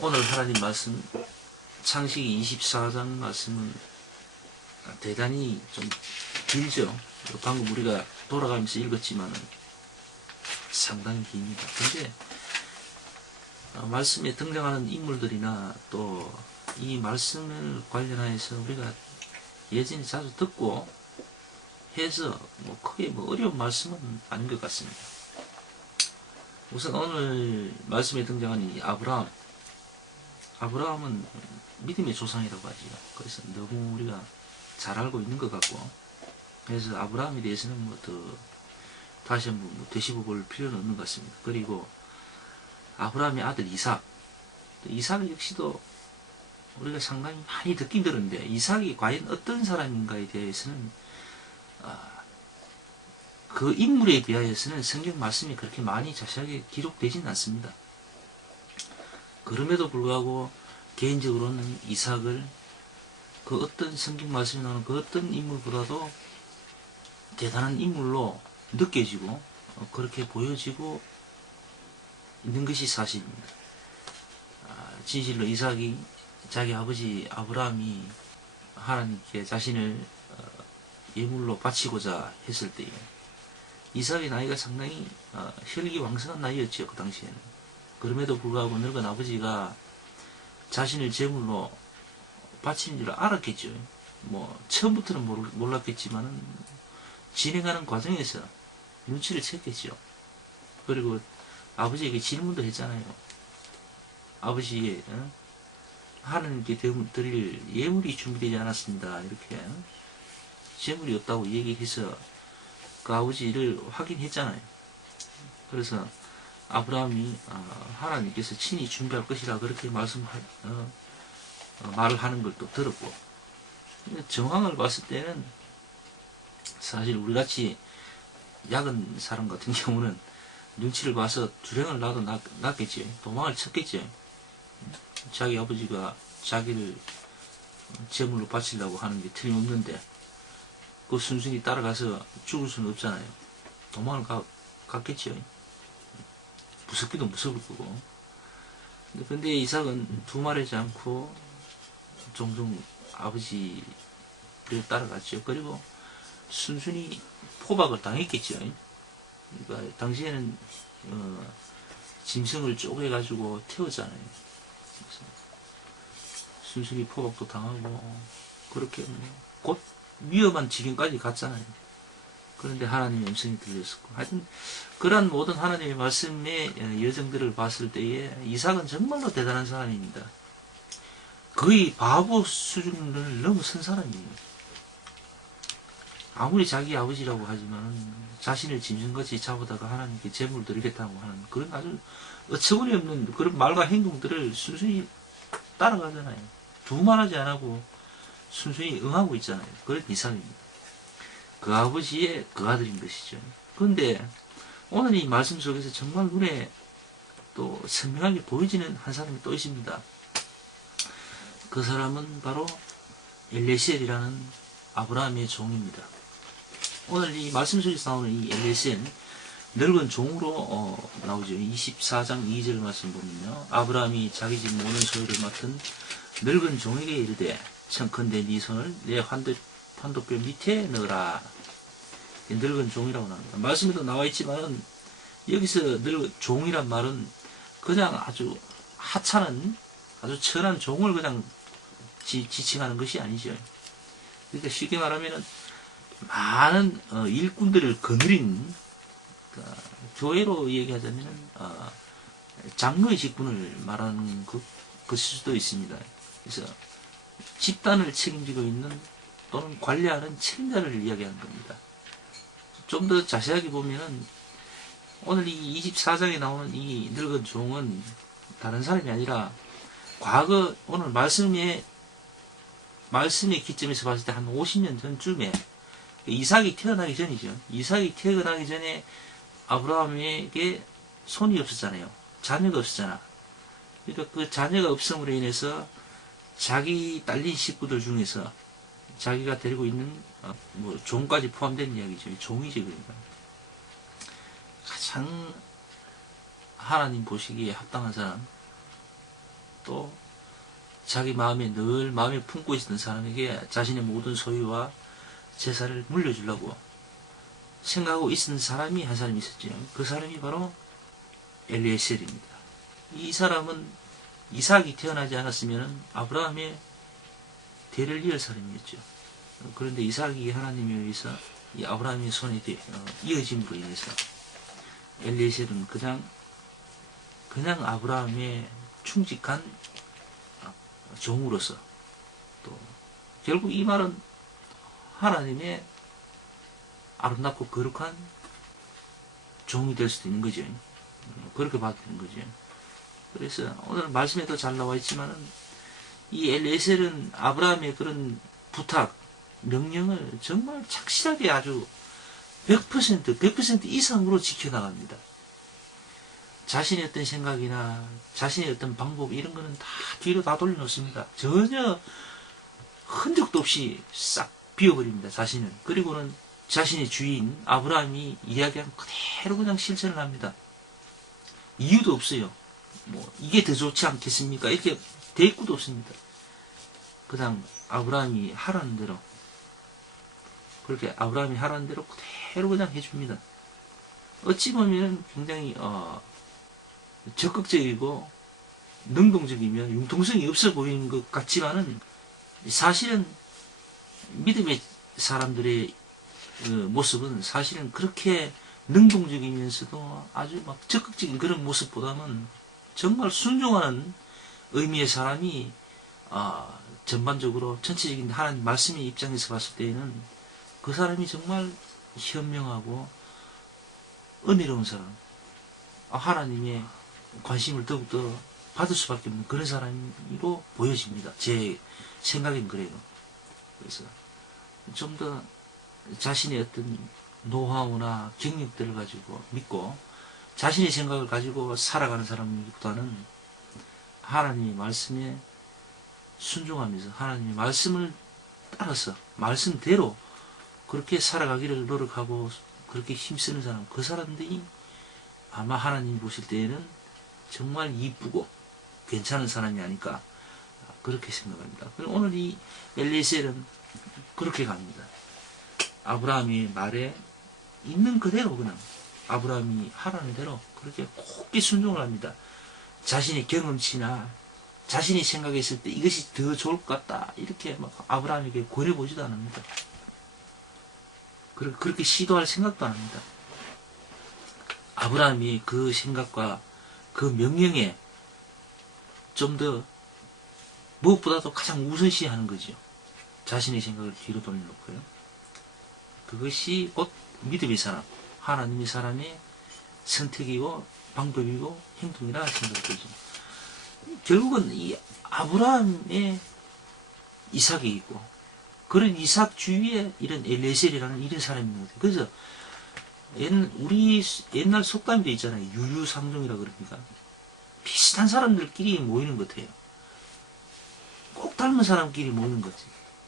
오늘 하나님 말씀 창세기 24장 말씀은 대단히 좀 길죠. 방금 우리가 돌아가면서 읽었지만은 상당히 깁니다. 근데 말씀에 등장하는 인물들이나 또 이 말씀을 관련하여서 우리가 예전에 자주 듣고 해서 크게 어려운 말씀은 아닌 것 같습니다. 우선 오늘 말씀에 등장하는 이 아브라함은 믿음의 조상이라고 하죠. 그래서 너무 우리가 잘 알고 있는 것 같고, 그래서 아브라함에 대해서는 다시 한번 되짚어 볼 필요는 없는 것 같습니다. 그리고 아브라함의 아들 이삭 역시도 우리가 상당히 많이 듣긴 들었는데, 이삭이 과연 어떤 사람인가에 대해서는 그 인물에 비하여서는 성경 말씀이 그렇게 많이 자세하게 기록되지는 않습니다. 그럼에도 불구하고 개인적으로는 이삭을 그 어떤 성경 말씀에 나오는 그 어떤 인물보다도 대단한 인물로 느껴지고 그렇게 보여지고 있는 것이 사실입니다. 진실로 이삭이 자기 아버지 아브라함이 하나님께 자신을 예물로 바치고자 했을 때에 이삭의 나이가 상당히 혈기왕성한 나이였죠. 그 당시에는. 그럼에도 불구하고 늙은 아버지가 자신을 제물로 바치는 줄 알았겠죠. 처음부터는 몰랐겠지만은 진행하는 과정에서 눈치를 챘겠죠. 그리고 아버지에게 질문도 했잖아요. 아버지, 하나님께 드릴 예물이 준비되지 않았습니다. 이렇게 제물이 없다고 얘기해서 그 아버지를 확인했잖아요. 그래서 아브라함이 하나님께서 친히 준비할 것이라 그렇게 말을 하는 걸 또 들었고, 정황을 봤을 때는 사실 우리같이 약은 사람 같은 경우는 눈치를 봐서 두령을 놔도 낫겠지. 도망을 쳤겠지. 자기 아버지가 자기를 제물로 바치려고 하는 게 틀림없는데 그 순순히 따라가서 죽을 수는 없잖아요. 도망을 갔겠죠. 무섭기도 무서울 거고. 근데 이삭은 두말하지 않고 종종 아버지를 따라갔죠. 그리고 순순히 포박을 당했겠죠. 그러니까 당시에는 짐승을 쪼개가지고 태웠잖아요. 순순히 포박도 당하고 그렇게 곧 위험한 지경까지 갔잖아요. 그런데 하나님의 음성이 들렸었고, 하여튼 그러한 모든 하나님의 말씀의 여정들을 봤을 때에 이삭은 정말로 대단한 사람입니다. 거의 바보 수준을 넘어선 사람이에요. 아무리 자기 아버지라고 하지만 자신을 짐승같이 잡아다가 하나님께 제물을 드리겠다고 하는 그런 아주 어처구니 없는 그런 말과 행동들을 순순히 따라가잖아요. 두말하지 않고 순순히 응하고 있잖아요. 그런 이삭입니다. 그 아버지의 그 아들인 것이죠. 그런데 오늘 이 말씀 속에서 정말 눈에 또 선명하게 보여지는 한 사람이 또 있습니다. 그 사람은 바로 엘레셀이라는 아브라함의 종입니다. 오늘 이 말씀 속에서 나오는 이 엘레셀, 늙은 종으로 나오죠. 24장 2절 말씀 보면요. 아브라함이 자기 집 모든 소유를 맡은 늙은 종에게 이르되 청컨대 네 손을 내 환도뼈 밑에 넣으라. 늙은 종이라고 나옵니다. 말씀에도 나와 있지만 여기서 종이란 말은 그냥 아주 하찮은 아주 천한 종을 그냥 지칭하는 것이 아니죠. 그러니까 쉽게 말하면 많은 일꾼들을 거느린, 교회로 얘기하자면 장로의 직분을 말하는 것일 수도 있습니다. 그래서 집단을 책임지고 있는 또는 관리하는 책임자를 이야기하는 겁니다. 좀 더 자세하게 보면은 오늘 이 24장에 나오는 이 늙은 종은 다른 사람이 아니라 과거 오늘 말씀의 기점에서 봤을 때 한 50년 전쯤에 이삭이 태어나기 전이죠. 이삭이 태어나기 전에 아브라함에게 손이 없었잖아요. 자녀가 없었잖아. 그러니까 그 자녀가 없음으로 인해서 자기 딸린 식구들 중에서 자기가 데리고 있는 종까지 포함된 이야기죠. 종이지. 그러니까 가장 하나님 보시기에 합당한 사람, 또 자기 마음에 늘 마음에 품고 있었던 사람에게 자신의 모든 소유와 재산을 물려주려고 생각하고 있었던 사람이 한 사람이 있었죠. 그 사람이 바로 엘리에셀입니다. 이 사람은 이삭이 태어나지 않았으면 아브라함의 대를 이을 사람이었죠. 그런데 이삭이 하나님에 의해서 이 아브라함의 손에 이어짐으로 인해서 엘리에셀은 그냥 아브라함의 충직한 종으로서 또 결국 이 말은 하나님의 아름답고 거룩한 종이 될 수도 있는 거죠. 그렇게 봐도 되는 거죠. 그래서 오늘 말씀에도 잘 나와 있지만은 이 엘리에셀은 아브라함의 그런 부탁, 명령을 정말 착실하게 아주 100% 이상으로 지켜나갑니다. 자신의 어떤 생각이나 자신의 어떤 방법 이런 거는 다 뒤로 다 돌려놓습니다. 전혀 흔적도 없이 싹 비워버립니다. 자신은. 그리고는 자신의 주인 아브라함이 이야기한 그대로 그냥 실천을 합니다. 이유도 없어요. 뭐 이게 더 좋지 않겠습니까? 이렇게 대꾸도 없습니다. 그냥 아브라함이 하라는 대로 그렇게 아브라함이 하라는 대로 그대로 그냥 해줍니다. 어찌 보면 굉장히 적극적이고 능동적이며 융통성이 없어 보이는 것 같지만은 사실은 믿음의 사람들의 모습은 사실은 그렇게 능동적이면서도 아주 막 적극적인 그런 모습보다는 정말 순종하는 의미의 사람이 전반적으로 전체적인 하나님 말씀의 입장에서 봤을 때에는 그 사람이 정말 현명하고 은혜로운 사람, 하나님의 관심을 더욱더 받을 수밖에 없는 그런 사람으로 보여집니다. 제 생각엔 그래요. 그래서 좀 더 자신의 어떤 노하우나 경력들을 가지고 믿고 자신의 생각을 가지고 살아가는 사람보다는 하나님의 말씀에 순종하면서 하나님의 말씀을 따라서 말씀대로 그렇게 살아가기를 노력하고 그렇게 힘쓰는 사람, 그 사람들이 아마 하나님 보실 때에는 정말 이쁘고 괜찮은 사람이 아닐까 그렇게 생각합니다. 그리고 오늘 이 엘리에셀은 그렇게 갑니다. 아브라함의 말에 있는 그대로 그냥 아브라함이 하라는 대로 그렇게 곱게 순종을 합니다. 자신의 경험치나 자신이 생각했을 때 이것이 더 좋을 것 같다 이렇게 막 아브라함에게 권해보지도 않습니다. 그렇게 시도할 생각도 안 합니다. 아브라함이 그 생각과 그 명령에 좀 더 무엇보다도 가장 우선시하는 거죠. 자신의 생각을 뒤로 돌려놓고요. 그것이 곧 믿음의 사람, 하나님의 사람의 선택이고 방법이고 행동이라 생각되죠. 결국은 이 아브라함의 이삭이 있고 그런 이삭 주위에 이런 엘리에셀이라는 이런 사람이 있는 것 같아요. 그래서 우리 옛날 속담도 있잖아요. 유유상종이라 그럽니까? 비슷한 사람들끼리 모이는 것 같아요. 꼭 닮은 사람끼리 모이는 거지.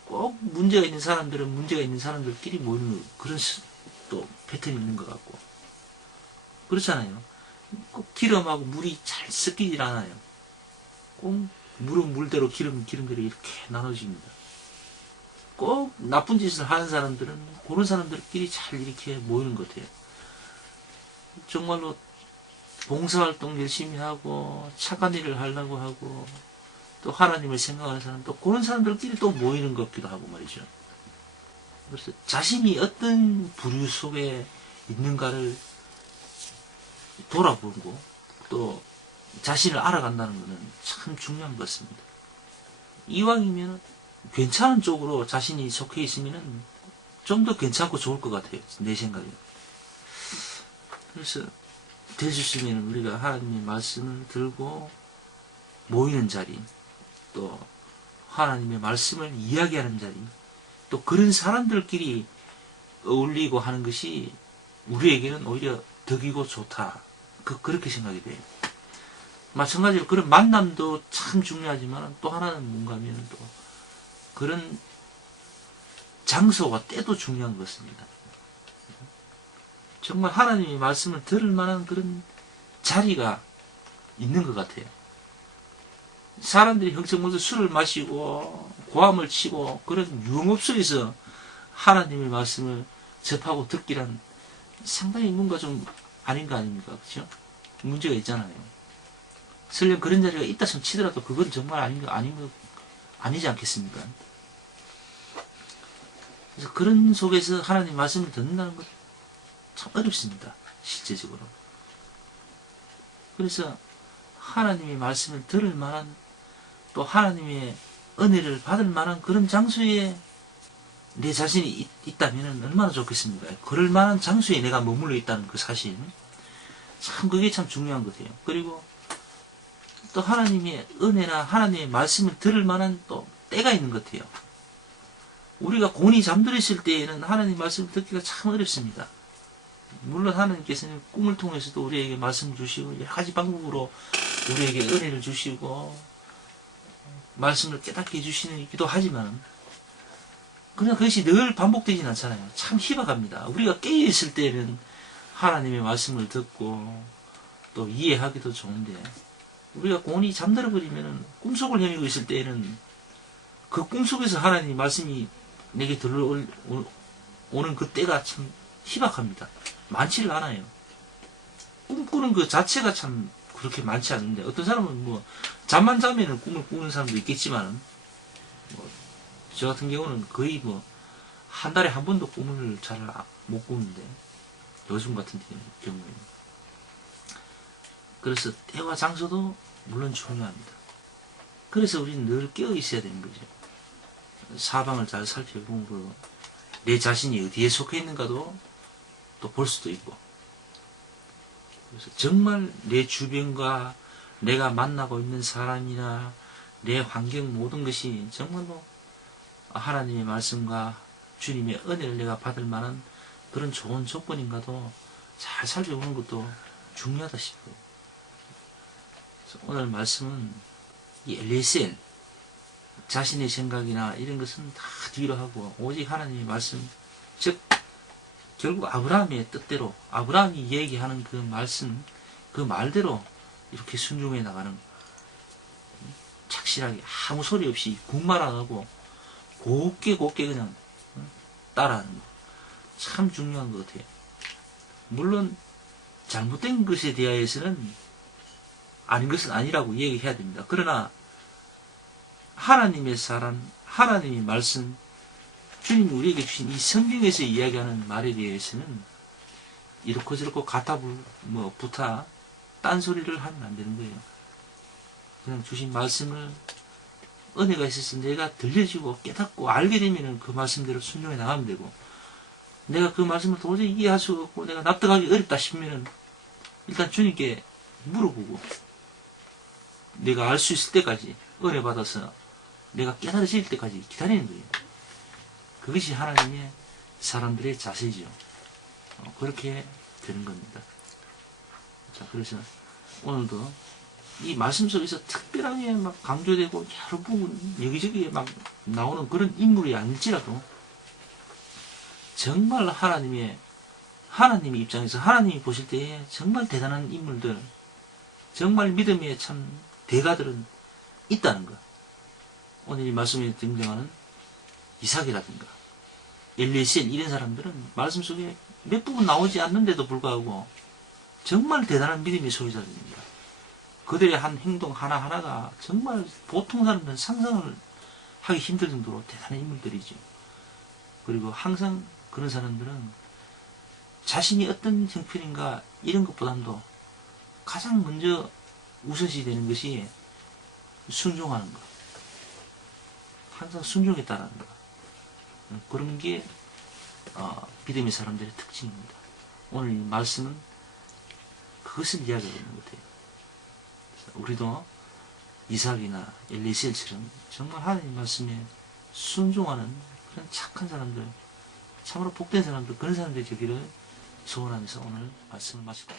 꼭 문제가 있는 사람들은 문제가 있는 사람들끼리 모이는 그런 또 패턴이 있는 것 같고 그렇잖아요. 꼭 기름하고 물이 잘 섞이질 않아요. 꼭 물은 물대로 기름은 기름대로 이렇게 나눠집니다. 꼭 나쁜 짓을 하는 사람들은 그런 사람들끼리 잘 이렇게 모이는 것 같아요. 정말로 봉사활동 열심히 하고 착한 일을 하려고 하고 또 하나님을 생각하는 사람 또 그런 사람들끼리 또 모이는 것 같기도 하고 말이죠. 그래서 자신이 어떤 부류 속에 있는가를 돌아보고 또 자신을 알아간다는 것은 참 중요한 것 같습니다. 이왕이면 괜찮은 쪽으로 자신이 속해 있으면 좀 더 괜찮고 좋을 것 같아요. 내 생각에. 그래서 될 수 있으면 우리가 하나님의 말씀을 들고 모이는 자리, 또 하나님의 말씀을 이야기하는 자리, 또 그런 사람들끼리 어울리고 하는 것이 우리에게는 오히려 덕이고 좋다. 그렇게 생각이 돼요. 마찬가지로 그런 만남도 참 중요하지만 또 하나는 뭔가 하면 또 그런 장소와 때도 중요한 것 같습니다. 정말 하나님의 말씀을 들을 만한 그런 자리가 있는 것 같아요. 사람들이 흥청망청 술을 마시고 고함을 치고 그런 유흥업 속에서 하나님의 말씀을 접하고 듣기란 상당히 뭔가 좀 아닌 거 아닙니까? 그죠? 문제가 있잖아요. 설령 그런 자리가 있다 손 치더라도 그건 정말 아니지 않겠습니까? 그래서 그런 속에서 하나님 말씀을 듣는다는 것 참 어렵습니다. 실제적으로. 그래서 하나님의 말씀을 들을 만한 또 하나님의 은혜를 받을 만한 그런 장소에 내 자신이 있다면 얼마나 좋겠습니까? 그럴 만한 장소에 내가 머물러 있다는 그 사실. 참 그게 참 중요한 것 같아요. 그리고 또 하나님의 은혜나 하나님의 말씀을 들을 만한 또 때가 있는 것 같아요. 우리가 곤히 잠들어 있을 때에는 하나님 말씀을 듣기가 참 어렵습니다. 물론 하나님께서는 꿈을 통해서도 우리에게 말씀을 주시고 여러 가지 방법으로 우리에게 은혜를 주시고 말씀을 깨닫게 해주시기도 하지만 그냥 그것이 늘 반복되진 않잖아요. 참 희박합니다. 우리가 깨어있을 때는 하나님의 말씀을 듣고 또 이해하기도 좋은데 우리가 곤히 잠들어 버리면 꿈속을 헤매고 있을 때에는 그 꿈속에서 하나님의 말씀이 내게 들어오는 그 때가 참 희박합니다. 많지를 않아요. 꿈꾸는 그 자체가 참 그렇게 많지 않은데 어떤 사람은 뭐 잠만 자면은 꿈을 꾸는 사람도 있겠지만 저 같은 경우는 거의 뭐 한 달에 한 번도 꿈을 잘 못 꾸는데 요즘 같은 경우에는 그래서 때와 장소도 물론 중요합니다. 그래서 우리는 늘 깨어 있어야 되는 거죠. 사방을 잘 살펴보고 내 자신이 어디에 속해 있는가도 또 볼 수도 있고 그래서 정말 내 주변과 내가 만나고 있는 사람이나 내 환경 모든 것이 정말로 하나님의 말씀과 주님의 은혜를 내가 받을 만한 그런 좋은 조건인가도 잘 살펴보는 것도 중요하다 싶어요. 그래서 오늘 말씀은 이 엘리에셀 자신의 생각이나 이런 것은 다 뒤로 하고 오직 하나님의 말씀 즉 결국 아브라함의 뜻대로 아브라함이 얘기하는 그 말씀 그 말대로 이렇게 순종해 나가는 착실하게 아무 소리 없이 군말 안 하고 곱게 그냥 따라하는 거 참 중요한 것 같아요. 물론 잘못된 것에 대하여서는 아닌 것은 아니라고 얘기해야 됩니다. 그러나 하나님의 사람, 하나님의 말씀, 주님이 우리에게 주신 이 성경에서 이야기하는 말에 대해서는 이렇고 저렇고 갖다 부타 딴소리를 하면 안 되는 거예요. 그냥 주신 말씀을 은혜가 있어서 내가 들려지고 깨닫고 알게 되면 그 말씀대로 순종해 나가면 되고 내가 그 말씀을 도저히 이해할 수가 없고 내가 납득하기 어렵다 싶으면 일단 주님께 물어보고 내가 알 수 있을 때까지 은혜 받아서 내가 깨달아질 때까지 기다리는 거예요. 그것이 하나님의 사람들의 자세죠. 그렇게 되는 겁니다. 자, 그래서 오늘도 이 말씀 속에서 특별하게 막 강조되고 여러 부분 여기저기에 막 나오는 그런 인물이 아닐지라도 정말 하나님의 입장에서 하나님이 보실 때에 정말 대단한 인물들, 정말 믿음의 참 대가들은 있다는 것. 오늘 이 말씀에 등장하는 이삭이라든가 엘리에셀 이런 사람들은 말씀 속에 몇 부분 나오지 않는데도 불구하고 정말 대단한 믿음의 소유자들입니다. 그들의 한 행동 하나하나가 정말 보통 사람들은 상상을 하기 힘들 정도로 대단한 인물들이죠. 그리고 항상 그런 사람들은 자신이 어떤 형편인가 이런 것보다도 가장 먼저 우선시 되는 것이 순종하는 것. 항상 순종에 따르는 것. 그런 게 믿음의 사람들의 특징입니다. 오늘 이 말씀은 그것을 이야기하고 있는 것 같아요. 우리도 이삭이나 엘리에셀처럼 정말 하나님 말씀에 순종하는 그런 착한 사람들, 참으로 복된 사람들, 그런 사람들이 되기를 소원하면서 오늘 말씀을 마치고